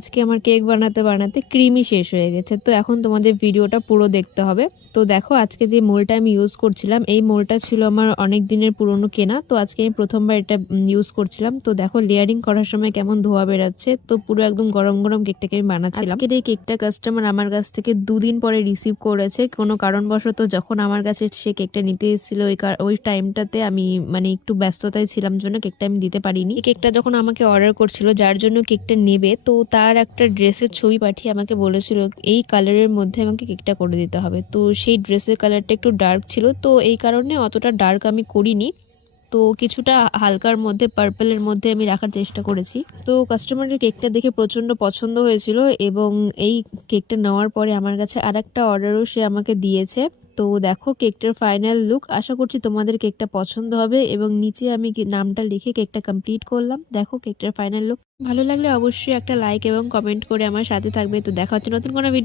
আজকে আমার কেক বানাতে বানাতে ক্রিমই শেষ হয়ে গেছে। তো এখন তোমাদের ভিডিওটা পুরো দেখতে হবে। তো দেখো আজকে যে মোলটা আমি ইউজ করছিলাম, এই মোলটা ছিল আমার অনেক দিনের পুরনো কেনা। তো আজকে আমি প্রথমবার এটা ইউজ করছিলাম। তো দেখো লেয়ারিং করার সময় কেমন ধোয়া বেরাচ্ছে। তো পুরো একদম গরম গরম কেকটাকে আমি বানাচ্ছিলাম। আজকের এই কেকটা কাস্টমার আমার কাছ থেকে 2 দিন পরে রিসিভ করেছে। কোনো কারণবশত যখন আমার কাছে সে কেকটা নিতে এসেছিল ওই টাইমটাতে আমি মানে একটু ব্যস্ততায় ছিলাম, জন্য কেকটা আমি দিতে পারিনি। এই কেকটা যখন আমাকে অর্ডার করছিল, যার জন্য কেকটা নেবে, তো তার একটা ড্রেসের ছবি পাঠিয়ে আমাকে বলেছিল এই কালারের মধ্যে আমাকে কেকটা করে দিতে হবে। তো সেই ড্রেসের কালারটা একটু ডার্ক ছিল, তো এই কারণে অতটা ডার্ক আমি করিনি। তো কিছুটা হালকার মধ্যে পার্পলের মধ্যে আমি রাখার চেষ্টা করেছি। তো কাস্টমারের কেকটা দেখে প্রচণ্ড পছন্দ হয়েছিল এবং এই কেকটা নেওয়ার পরে আমার কাছে আরেকটা অর্ডারও সে আমাকে দিয়েছে। তো দেখো কেকটার ফাইনাল লুক। আশা করছি তোমাদের কেকটা পছন্দ হবে এবং নিচে আমি নামটা লিখে কেকটা কমপ্লিট করলাম। দেখো কেকটার ফাইনাল লুক। ভালো লাগলে অবশ্যই একটা লাইক এবং কমেন্ট করে আমার সাথে থাকবে। তো দেখা হচ্ছে নতুন কোনো ভিডিও।